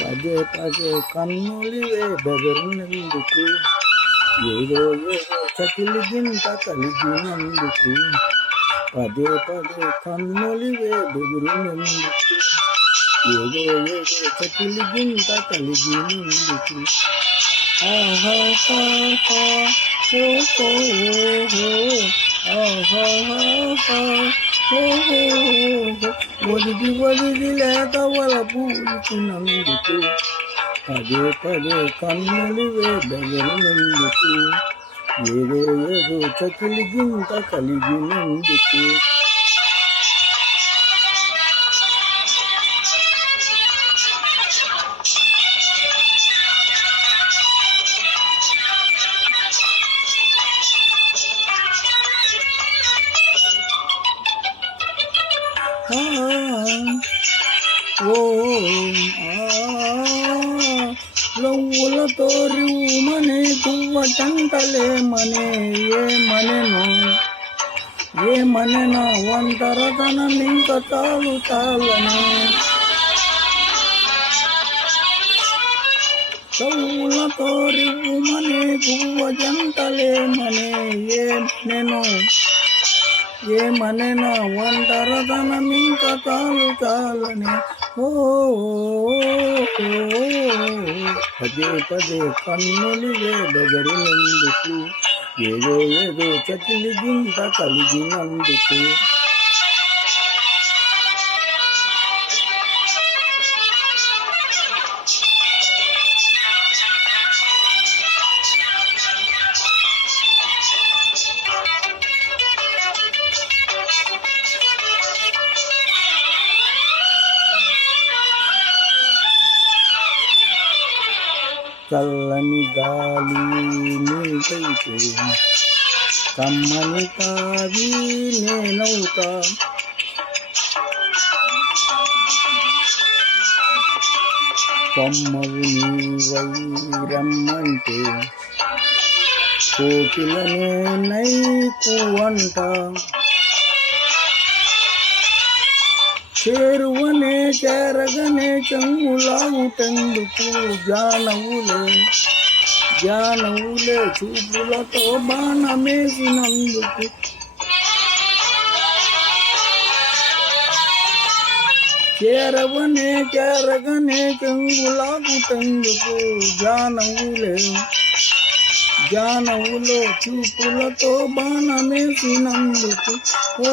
పదే కన్నులివే బెదరినందుకు ఏదో ఏదో చకిలి గింత కలిగినందుకు పదే పదే కన్నులివే బెదిరినందుకు ఏదో ఏదో చకిలి గింత కలిగినందుకు ఆహా హా హా హో హో హో ఆహా హా హా హో హో హో ఒదిగి ఒదిగి లేక వలపూలుకున్నందుకు పదే పదే కన్నులు బెదరినందుకు ఏదో ఏదో చకిలి గింత కలిగినందుకు. ಗಾಳ ತೋರಿ ಮನೆ ತುವ್ವ ಚಂಟಲೆ ಮನೆ ಏ ಮನೆನೋ ಏ ಮನೆನ ಒಂದರದನ ನಿಂತ ತಾಳು ತಾಳನೆ ಚೌಲ ತೋರಿ ಮನೆ ತುವ್ವ ಜಂಟಲೆ ಮನೆ ಏ ಮನೆನೋ ఏమనైనా ఒంటరతనం ఇంక కాలు చాలని. ఓ పదే పదే కన్నులివే బెదరినందుకు ఏదో ఏదో చకిలి గింత కలిగినందుకు. చల్లని గాలి నీకైతే. కమ్మని కావి నేనవుతా. కొమ్మవు నీవై రమ్మంటే కోకిలనే నైకు అంట చేరువనే చేరగనే చెంగులాగుటెందుకు జానవులే జానవులే చూపులతో బాణమేసినందుకు. చేరవనే చేరగనే చెంగులాగుటెందుకు జానవులే జానవులో చూపులతో బాణమేసినందుకు. ఓ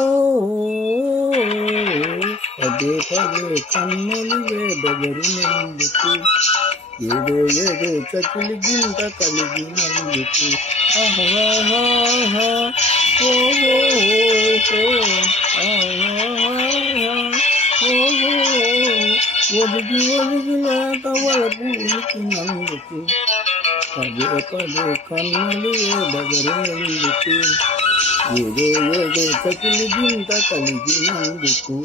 పదే పదే కన్నులివే బెదరినందుకు ఏదో ఏదో చకిలి గింత కలిగినందుకు ఆహాహా ఒదిగి ఒదిగి లేక వలపు ఉలికినందుకు పదే పదే కన్నులు బెదరినందుకు ఏదో ఏదో చకిలి గింత కలిగినందుకు